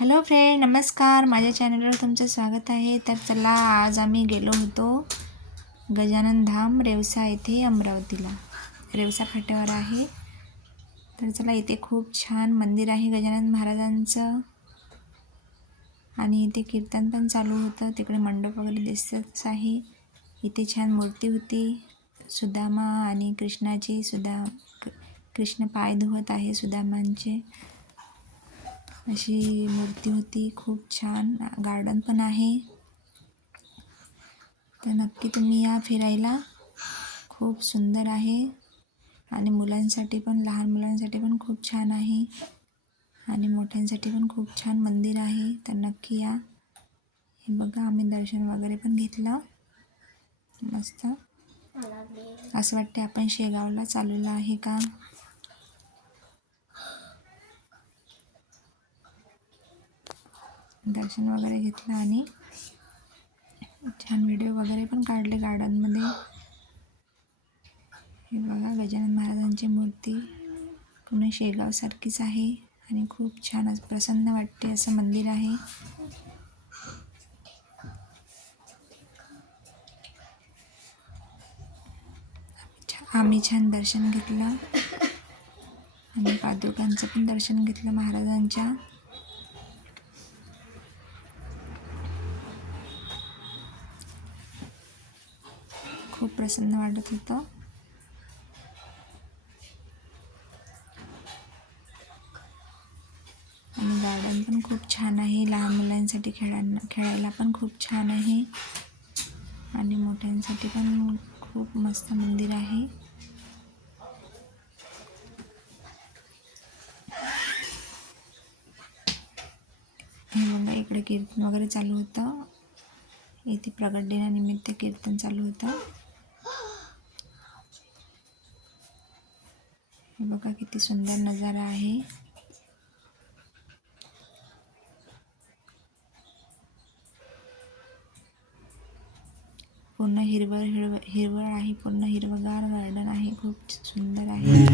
Hello friend नमस्कार. माझ्या चॅनलवर तुमचं स्वागत आहे. तर चला आज आम्ही गेलो होतो गजानन धाम रेवसा येथे अमरावतीला. रेवसा फाट्यावर आहे. तर चला इथे खूप छान मंदिर आहे गजानन महाराजांचं. आणि इथे कीर्तन पण चालू होतं. तिकडे मंडप वगैरे दिसतच आहे. इथे छान मूर्ती होती. सुदामा आणि कृष्णाची सुदा कृष्ण पाय धुवत आहे सुदामांचे. अशी मूर्ती होती खूप छान. गार्डन पण आहे. तर नक्की तुम्ही या फिरायला. खूप सुंदर आहे. आणि मुलांसाठी पण लहान मुलांसाठी पण खूप छान आहे. आणि मोठ्यांसाठी पण खूप छान मंदिर आहे. तर नक्की या. हे बघा आम्ही दर्शन वगैरे पण घेतलं. मस्त. असं वाटते आपण शेगावला चालवलं आहे का? दर्शन वगैरे घेतलं आणि छान व्हिडिओ वगैरे पण काढले गार्डनमध्ये हे बघा गजानन महाराजांची मूर्ती पुणे शेगावसारखीच आहे आणि खूप छान प्रसन्न वाटते असं मंदिर आहे. आम्ही छान दर्शन घेतलं. आणि पादुकांचं पण दर्शन घेतलं महाराजांच्या. खूप प्रसन्न वाटत होतं. आणि गार्डन पण खूप छान आहे. लहान मुलांसाठी खेळांना खेळायला पण खूप छान आहे. आणि मोठ्यांसाठी पण खूप मस्त मंदिर आहे. हे बघा इकडे कीर्तन वगैरे चालू होतं. इथे प्रगट दिनानिमित्त कीर्तन चालू होतं. हे बघा किती सुंदर नजारा आहे. पूर्ण हिरवळ हिरव हिरवळ आहे पूर्ण हिरवगार गार्डन आहे खूप सुंदर आहे.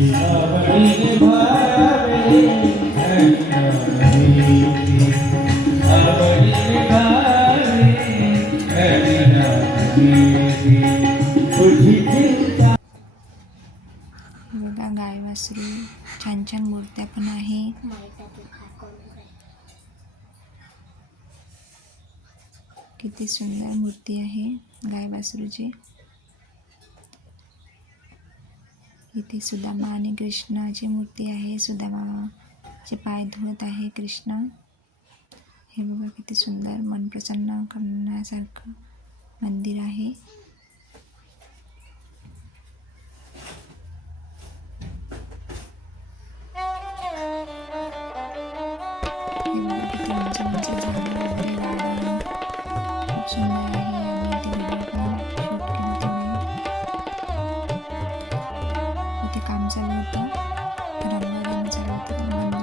बघा गाय वासरू छान छान मूर्त्या पण आहे. किती सुंदर मूर्ती आहे गाय वासरूची. इथे सुदामा आणि कृष्णाची मूर्ती आहे. सुदामाचे पाय धुवत आहे कृष्ण. हे बघा किती सुंदर मन प्रसन्न करण्यासारखं मंदिर आहे. काम चालू होतं. रंग चालू होतं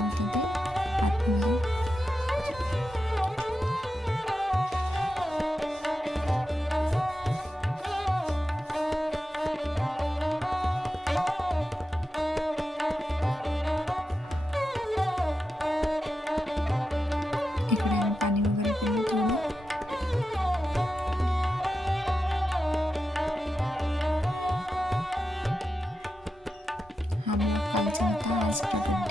होता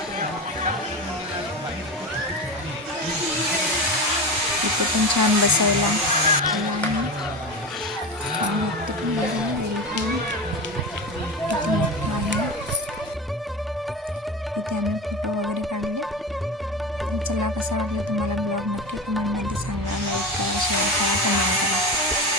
इथे पण छान बसायला. इथे आम्ही फोटो वगैरे काढले. चला कसा वाटला तुम्हाला ब्लॉग नक्की कमेंटमध्ये सांगा. लाईक करा शेअर करा कमेंट करा.